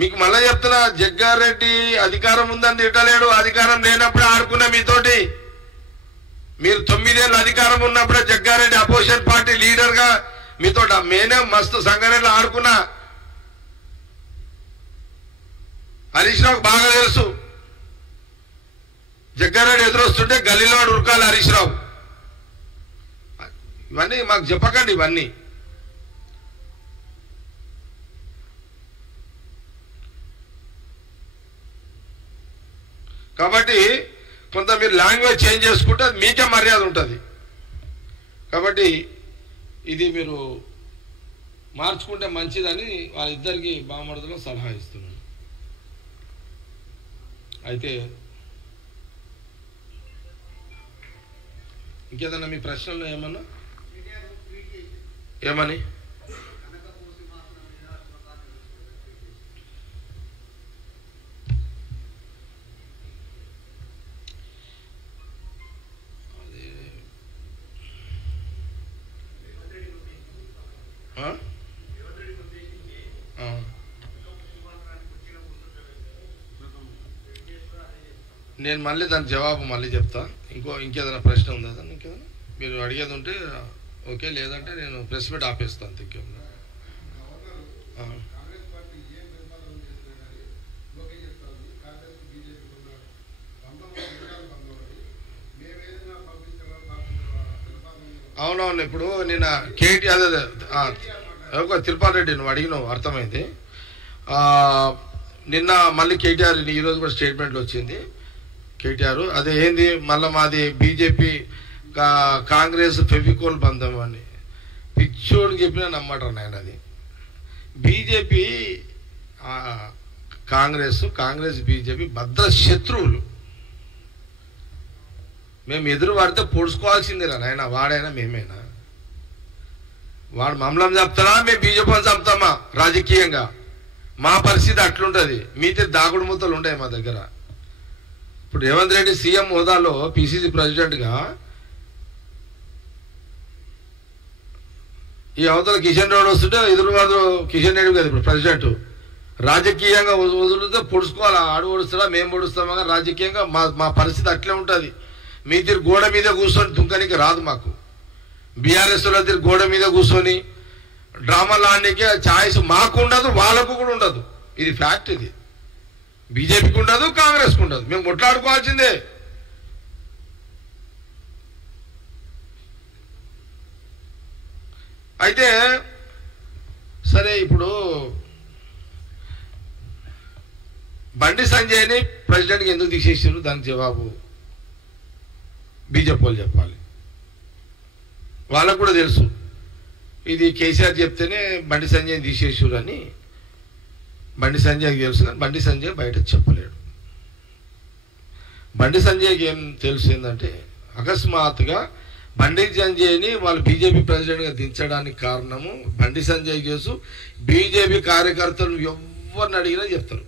మీకు మళ్ళా చెప్తున్నా, జగ్గారెడ్డి అధికారం ఉందని తిట్టలేడు. అధికారం లేనప్పుడే ఆడుకున్నా మీతోటి. మీరు 9 ఏళ్ళు అధికారం ఉన్నప్పుడే జగ్గారెడ్డి అపోజిషన్ పార్టీ లీడర్ గా మీతో మేనే మస్తు సంగారెడ్డిలో ఆడుకున్నా. హరీష్ రావు బాగా తెలుసు. జగ్గారెడ్డి ఎదురొస్తుంటే గల్లీలో ఉరకాలి హరీష్ రావు. ఇవన్నీ మాకు చెప్పకండి ఇవన్నీ. కాబట్టి కొంత మీరు లాంగ్వేజ్ చేంజ్ చేసుకుంటే మీకే మర్యాద ఉంటుంది. కాబట్టి ఇది మీరు మార్చుకుంటే మంచిదని వాళ్ళిద్దరికి బామర్దులో సలహా ఇస్తున్నాను. అయితే ఇంకేదన్నా మీ ప్రశ్నలో ఏమని నేను మళ్ళీ దాని జవాబు మళ్ళీ చెప్తా. ఇంకేదైనా ప్రశ్న ఉందా? ఇంకేదైనా మీరు అడిగేది ఉంటే ఓకే, లేదంటే నేను ప్రెస్ మీట్ ఆపేస్తాను. ఇంకేమన్నా అవునవును. ఇప్పుడు నిన్న కేటీ అదే తిరుపతి రెడ్డి నువ్వు అడిగినావు, అర్థమైంది. నిన్న మళ్ళీ కేటీఆర్ ఈరోజు కూడా స్టేట్మెంట్లో వచ్చింది కేటీఆర్. అదే ఏంది మళ్ళీ మాది బీజేపీ కాంగ్రెస్ ఫెవికోల్ బంధం అని పిచ్చోడు చెప్పినా నమ్మటం నాయన. అది బీజేపీ కాంగ్రెస్ బీజేపీ భద్ర శత్రువులు. మేము ఎదురు పడితే పొడుచుకోవాల్సిందేనా నాయన, వాడైనా మేమైనా. వాడు మమ్మల్ని చంపుతారా, మేము బీజేపీని చంపుతామా రాజకీయంగా? మా పరిస్థితి అట్లుంటుంది. మీతో దాగుడు మూతలు ఉంటాయి మా దగ్గర. ఇప్పుడు రేవంత్ రెడ్డి సీఎం హోదాలో పిసిసి ప్రెసిడెంట్గా ఈ అవతల కిషన్ రెడ్డి వస్తుంటే ఎదురువాదు కిషన్ రెడ్డి కదా ఇప్పుడు ప్రెసిడెంట్. రాజకీయంగా వదిలితే పొడుచుకోవాలి. ఆడు పొడుస్తాడా మేము పొడుస్తామా? రాజకీయంగా మా పరిస్థితి అట్లే ఉంటుంది. మీ తీరు గోడ మీద కూర్చొని దుంకనికి రాదు మాకు. బీఆర్ఎస్ వాళ్ళ తీరు గోడ మీద కూర్చొని డ్రామాలు ఆడడానికి ఛాయిస్ మాకు ఉండదు, వాళ్ళకు కూడా ఉండదు. ఇది ఫ్యాక్ట్. ఇది బీజేపీకి ఉండదు, కాంగ్రెస్కి ఉండదు. మేము కొట్లాడుకోవాల్సిందే. అయితే సరే, ఇప్పుడు బండి సంజయ్ని ప్రెసిడెంట్కి ఎందుకు తీసేసారు? దానికి జవాబు బీజేపీ వాళ్ళు చెప్పాలి. వాళ్ళకు కూడా తెలుసు ఇది కేసీఆర్ చెప్తేనే బండి సంజయ్ తీసేసారు అని. బండి సంజయ్కి తెలుసు కానీ బండి సంజయ్ బయట చెప్పలేడు. బండి సంజయ్కి ఏం తెలుసు ఏంటంటే అకస్మాత్తుగా బండి సంజయ్ని వాళ్ళు బీజేపీ ప్రెసిడెంట్గా దించడానికి కారణము బండి సంజయ్ కేసు. బీజేపీ కార్యకర్తలు ఎవరిని అడిగినా చెప్తారు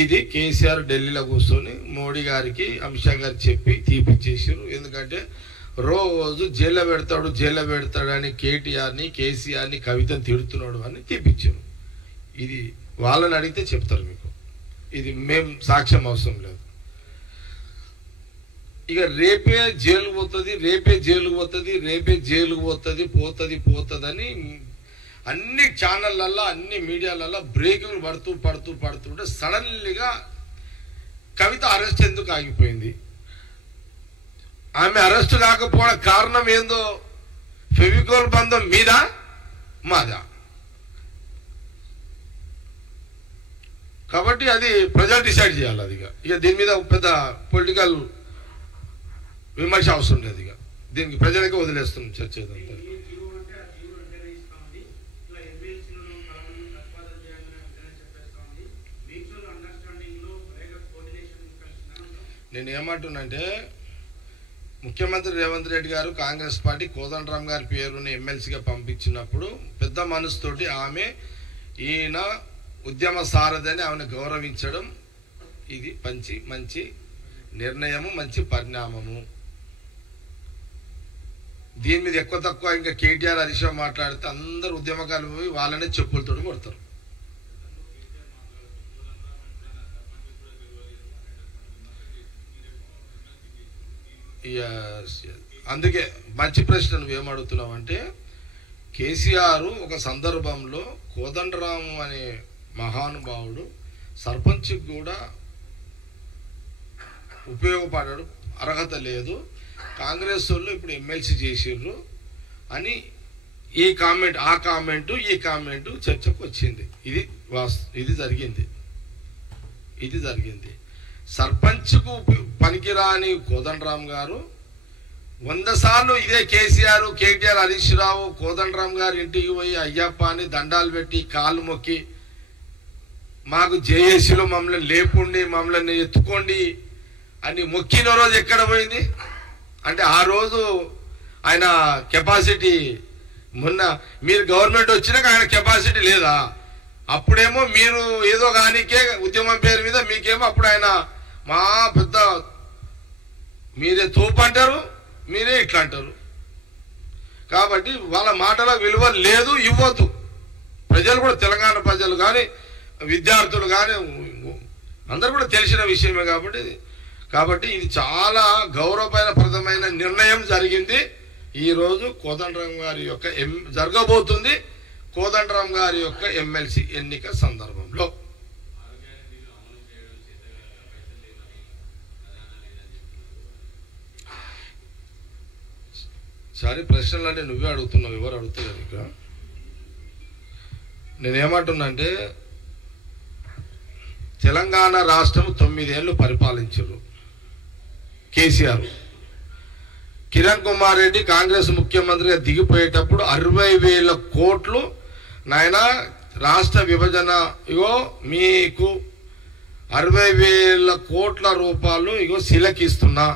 ఇది కేసీఆర్ ఢిల్లీలో కూర్చొని మోడీ గారికి అమిత్ షా గారికి చెప్పి తీపిచ్చేసారు. ఎందుకంటే రోజు జైల్లో పెడతాడని కేటీఆర్ని కేసీఆర్ని కవితను తిడుతున్నాడు అని తీపిచ్చారు. ఇది వాళ్ళని అడిగితే చెప్తారు మీకు. ఇది మేము సాక్ష్యం అవసరం లేదు. ఇక రేపే జైలుకు పోతుంది అని అన్ని ఛానళ్ళల్లో అన్ని మీడియాలలో బ్రేకింగ్లు పడుతుంటే సడన్లీగా కవిత అరెస్ట్ ఎందుకు ఆగిపోయింది? ఆమె అరెస్ట్ కాకపోవడం కారణం ఏందో ఫెవికోల్ బంధం మీదా మాదా? కాబట్టి అది ప్రజలు డిసైడ్ చేయాలి. అది ఇక దీని మీద పెద్ద పొలిటికల్ విమర్శ అవసరం లేదు. ఇక దీనికి ప్రజలకే వదిలేస్తున్నాం చర్చ. ఏదంతా నేను ఏమంటున్నానంటే ముఖ్యమంత్రి రేవంత్ రెడ్డి గారు కాంగ్రెస్ పార్టీ కోదండరామ్ గారి పేరుని ఎమ్మెల్సీగా పంపించినప్పుడు పెద్ద మనసుతోటి ఆమె ఈయన ఉద్యమ సారథిని ఆమెను గౌరవించడం ఇది మంచి నిర్ణయము, మంచి పరిణామము. దీని మీద ఎక్కువ తక్కువ ఇంకా కేటీఆర్ హరీష్ మాట్లాడితే అందరు ఉద్యమకాలు పోయి వాళ్ళనే చెప్పులతో కొడతారు. అందుకే మంచి ప్రశ్న నువ్వేం అడుగుతున్నావు అంటే, కేసీఆర్ ఒక సందర్భంలో కోదండరాము అనే మహానుభావుడు సర్పంచ్కి కూడా ఉపయోగపడాడు, అర్హత లేదు, కాంగ్రెస్ వాళ్ళు ఇప్పుడు ఎమ్మెల్సీ చేసిర్రు అని ఈ కామెంటు చర్చకు వచ్చింది. ఇది జరిగింది. సర్పంచ్కు పనికిరాని కోదండరామ్ గారు 100 సార్లు ఇదే కేసీఆర్, కేటీఆర్, హరీష్ రావు కోదండరామ్ గారు ఇంటికి పోయి అయ్యప్ప అని దండాలు పెట్టి కాళ్ళు మొక్కి మాకు జేఏసీలో మమ్మల్ని లేపుండి మమ్మల్ని ఎత్తుకోండి అని మొక్కిన రోజు ఎక్కడ పోయింది అంటే, ఆ రోజు ఆయన కెపాసిటీ, మొన్న మీరు గవర్నమెంట్ వచ్చినాక ఆయన కెపాసిటీ లేదా? అప్పుడేమో మీరు ఏదో కానికే ఉద్యమం పేరు మీద మీకేమో అప్పుడు ఆయన మా పెద్ద మీరే తోపు అంటారు, మీరే ఇట్లా అంటారు. కాబట్టి వాళ్ళ మాటల విలువ లేదు, ఇవ్వద్దు. ప్రజలు కూడా, తెలంగాణ ప్రజలు కానీ విద్యార్థులు కానీ అందరూ కూడా తెలిసిన విషయమే. కాబట్టి ఇది చాలా గౌరవప్రదమైన నిర్ణయం జరిగింది. ఈరోజు కోదండరామ్ గారి యొక్క జరగబోతుంది కోదండరామ్ గారి యొక్క ఎమ్మెల్సీ ఎన్నిక సందర్భంలో. సరే, ప్రశ్నలు అంటే నువ్వే అడుగుతున్నావు, ఎవరు అడుగుతున్నారు ఇక? నేనేమంటున్నా అంటే, తెలంగాణ రాష్ట్రం 9 ఏళ్ళు పరిపాలించారు కేసీఆర్. కిరణ్ కుమార్ రెడ్డి కాంగ్రెస్ ముఖ్యమంత్రిగా దిగిపోయేటప్పుడు 60,000 కోట్లు నాయన రాష్ట్ర విభజన, ఇగో మీకు 60,000 కోట్ల రూపాయలు ఇగో శిలకిస్తున్నా,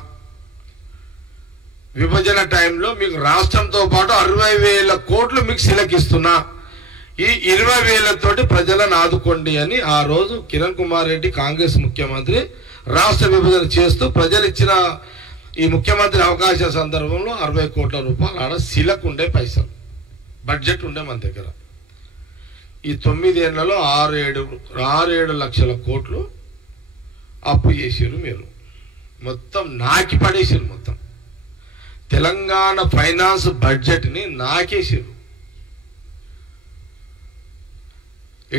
విభజన టైంలో మీకు రాష్ట్రంతో పాటు 60,000 కోట్లు మీకు శిలకిస్తున్నా, ఈ 20,000 తోటి ప్రజలను ఆదుకోండి అని ఆ రోజు కిరణ్ కుమార్ రెడ్డి కాంగ్రెస్ ముఖ్యమంత్రి రాష్ట్ర విభజన చేస్తూ ప్రజలు ఇచ్చిన ఈ ముఖ్యమంత్రి అవకాశ సందర్భంలో 60 కోట్ల రూపాయలు ఆడ శిలకు ఉండే పైసలు బడ్జెట్ ఉండే మన దగ్గర. ఈ 9 ఏళ్లలో 6-7 లక్షల కోట్లు అప్పు చేసారు. మీరు మొత్తం నాకి పడేసారు. మొత్తం తెలంగాణ ఫైనాన్స్ బడ్జెట్ని నాకేసారు.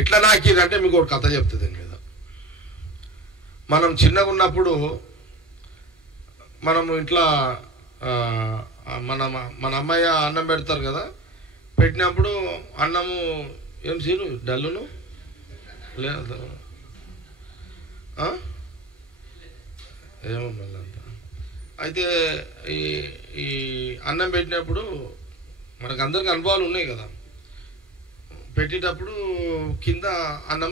ఎట్లా నాకిరంటే మీకు ఒక కథ చెప్తుంది దీని మీద. మనం చిన్నగా ఉన్నప్పుడు మనము ఇంట్లో మన అమ్మాయి అన్నం పెడతారు కదా, పెట్టినప్పుడు అన్నము ఏం సీరు డల్లును లేదు ఏమో మళ్ళీ అంత అయితే ఈ అన్నం పెట్టినప్పుడు మనకు అందరికి అనుభవాలు ఉన్నాయి కదా, పెట్టేటప్పుడు కింద అన్నం